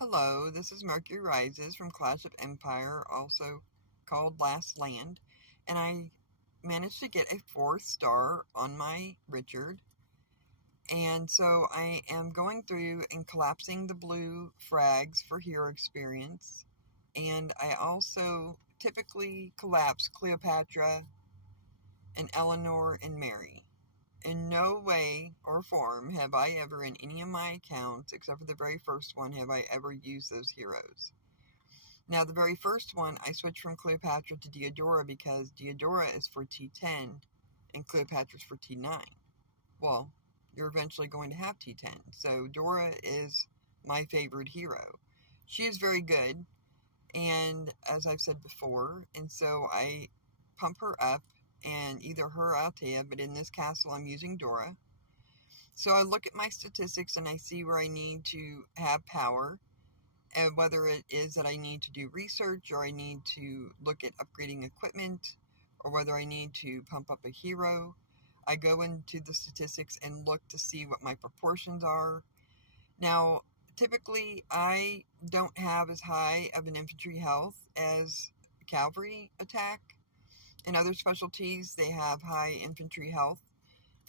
Hello, this is Mercury Rises from Clash of Empire, also called Last Land, and I managed to get a 4th star on my Richard. And so I am going through and collapsing the blue frags for hero experience. And I also typically collapse Cleopatra and Eleanor and Mary. In no way or form have I ever, in any of my accounts, except for the very first one, have I ever used those heroes. Now, the very first one, I switched from Cleopatra to Diodora because Diodora is for T10 and Cleopatra is for T9. Well, you're eventually going to have T10. So Dora is my favorite hero. She is very good, and as I've said before, and so I pump her up, and either her or Altea, but in this castle I'm using Dora. So I look at my statistics and I see where I need to have power, and whether it is that I need to do research or I need to look at upgrading equipment or whether I need to pump up a hero. I go into the statistics and look to see what my proportions are. Now, typically, I don't have as high of an infantry health as cavalry attack. In other specialties, they have high infantry health.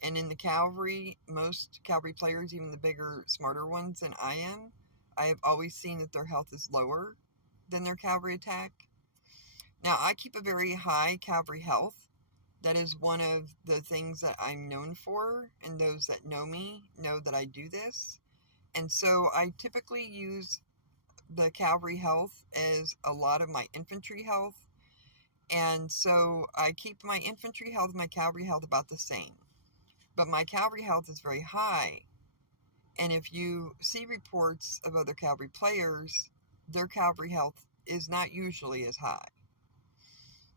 And in the cavalry, most cavalry players, even the bigger, smarter ones than I am, I have always seen that their health is lower than their cavalry attack. Now, I keep a very high cavalry health. That is one of the things that I'm known for, and those that know me know that I do this. And so I typically use the cavalry health as a lot of my infantry health. And so I keep my infantry health and my cavalry health about the same. But my cavalry health is very high. And if you see reports of other cavalry players, their cavalry health is not usually as high.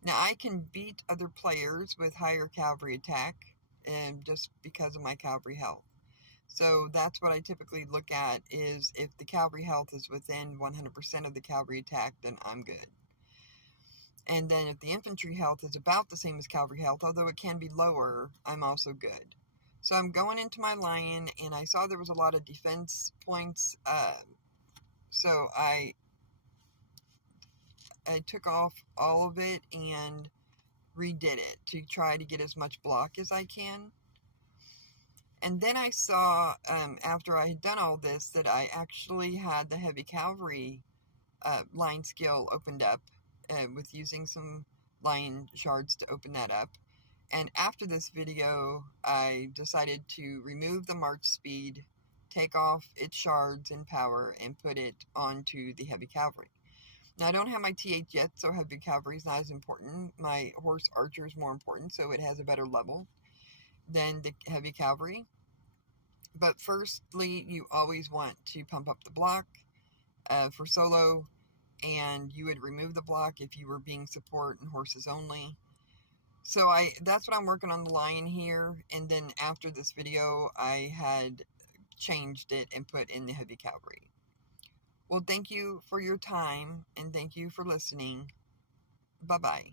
Now, I can beat other players with higher cavalry attack, and just because of my cavalry health. So that's what I typically look at, is if the cavalry health is within 100% of the cavalry attack, then I'm good. And then if the infantry health is about the same as cavalry health, although it can be lower, I'm also good. So I'm going into my lion, and I saw there was a lot of defense points, so I took off all of it and redid it to try to get as much block as I can. And then I saw, after I had done all this, that I actually had the heavy cavalry line skill opened up with using some lion shards to open that up. And after this video, I decided to remove the march speed, take off its shards and power, and put it onto the heavy cavalry. Now, I don't have my T8 yet, so heavy cavalry is not as important. My horse archer is more important, so it has a better level than the heavy cavalry. But firstly, you always want to pump up the block for solo, and you would remove the block if you were being support and horses only. So that's what I'm working on the lion here, and then after this video, I had changed it and put in the heavy cavalry. Well, thank you for your time, and thank you for listening. Bye-bye.